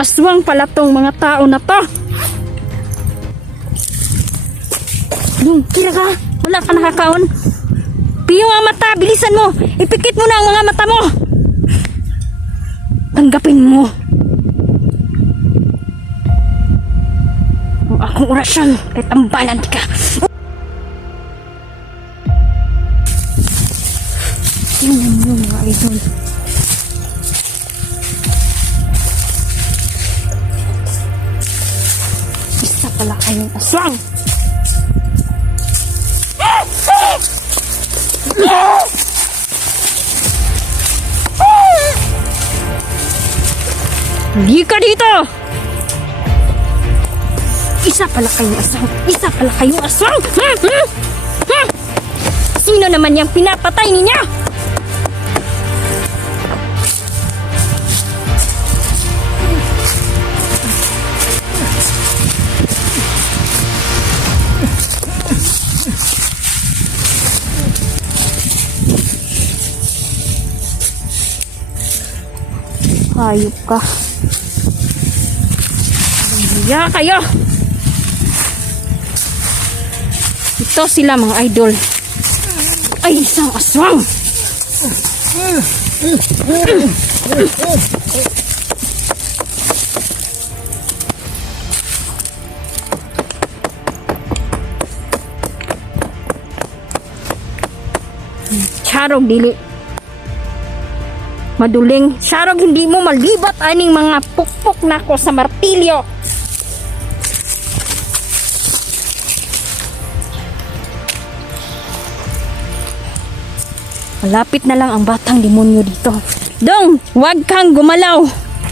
Aswang pala tong mga tao na to. Kira ka, wala ka nakakaon. Piyo ang mata, bilisan mo. Ipikit mo na ang mga mata mo. Tanggapin mo ang akong orasyon kahit tambalan ka. Tingnan mo mga idol. Isa pala kayong aswang. Hindi ka dito! Isa pala kayong aswang! Isa pala kayong aswang! Sino naman yung pinapatay ninyo? Hayop ka. Hiya kayo. Ito sila mga idol. Ay, isang aswang. Charog dili maduling. Charog hindi mo malibat aning mga pukpok nako sa martilyo. Malapit na lang ang batang demonyo dito. Dong, huwag kang gumalaw.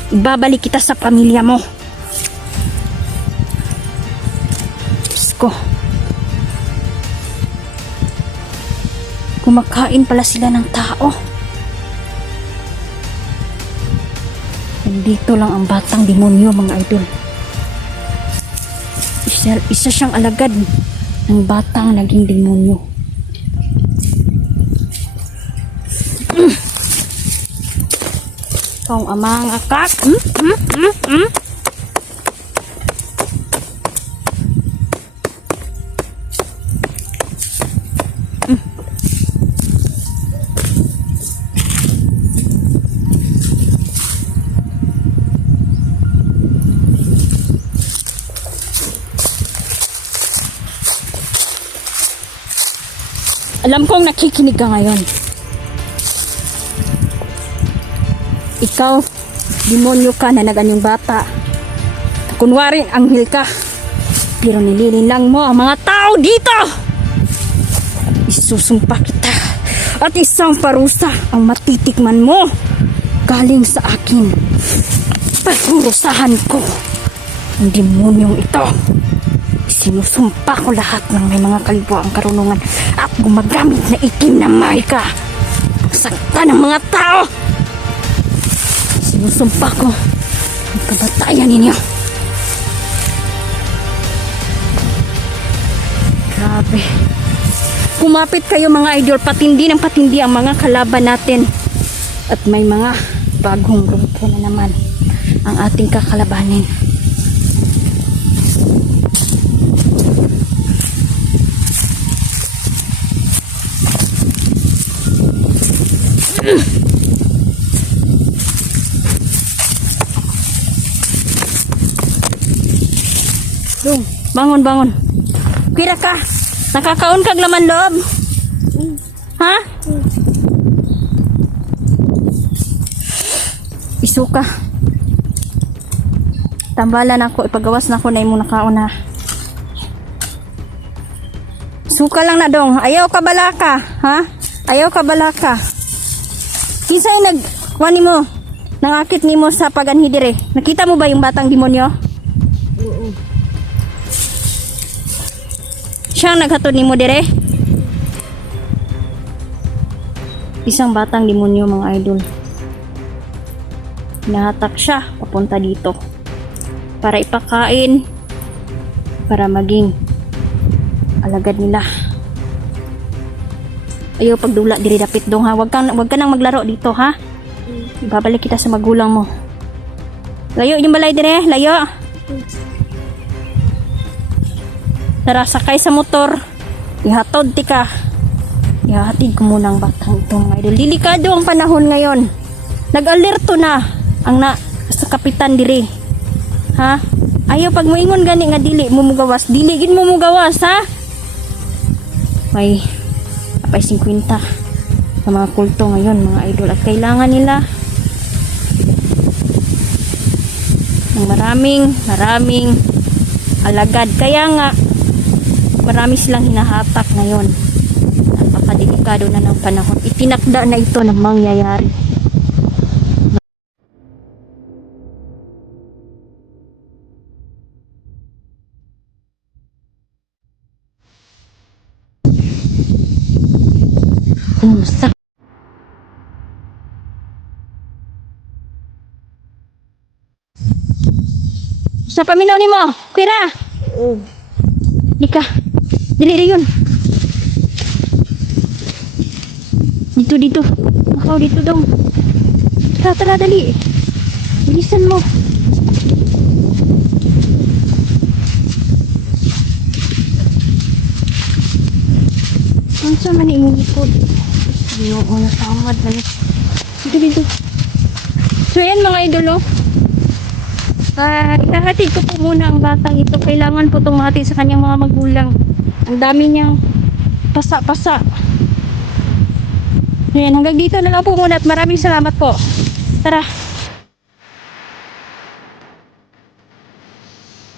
Ibabalik kita sa pamilya mo. Diyos ko. Kumakain pala sila ng tao. Dito lang ang batang demonyo mga idol. Isa siyang alagad ng batang naging demonyo. Kung amang akak. Alam kong nakikinig ka ngayon. Ikaw, demonyo ka na naganyong bata. Kunwari, anghel ka. Pero nililinlang mo ang mga tao dito. Isusumpa kita. At isang parusa ang matitikman mo. Galing sa akin. Pagkurusahan ko ang demonyong ito. Sinusumpa ko lahat ng may mga kalibuang karunungan at gumagamit na itim na marika. Sakta ng mga tao. Sinusumpa ko Ang kabatayan ninyo. Grabe. Kumapit kayo mga idol, patindi ng patindi ang mga kalaban natin. At may mga bagong grupo na naman ang ating kakalabanin. Dong, bangon, bangon. Kira ka. Nakakaon kag laman loob. Ha? Isuka. Tambalan ako, ipagawas na ako na imong nakaon ha. Suka lang na dong. Ayaw ka balaka, ha? Ayaw ka balaka. Kinsay kuani mo? Nangakit nimo sa paganhi dire. Nakita mo ba yung batang demonyo? Siya ang naghatod nimo dire. Isang batang demonyo mga idol. Nahatak siya papunta dito para ipakain, para maging alagad nila. Ayaw pagdula diri dapit dong ha. Wag ka nang maglaro dito ha. Babalik kita sa magulang mo. Layo yung balay dire, layo. Tara, sakay sa motor. Ihatod tika. Ihatid ko muna ang batang ito mga idol. Delikado ang panahon ngayon. Nag-alerto na ang sa kapitan diri. Ha? Ayaw pag moingon gani nga dili mo mugawas. Dili gid mo mugawas ha. May apay 50 sa mga kulto ngayon mga idol at kailangan nila ng maraming alagad. Kaya nga marami silang hinahatak ngayon. Napakadelikado na ng panahon. Itinakda na ito na mangyayari. Umusta? Sa paminaw ni mo, Kuya. Dika. Dili yun. Dito. Ako dito dong. Tara, dali. Bilisan mo. Ano sa man imong likod? Yung una tamad na yun. Dito. So yan mga idolo. Ihahatid ko po muna ang batang ito. Kailangan po itong mahatid sa kanyang mga magulang. Ang dami niyang pasa-pasa. Ayan, hanggang dito na lang po muna at maraming salamat po. Tara.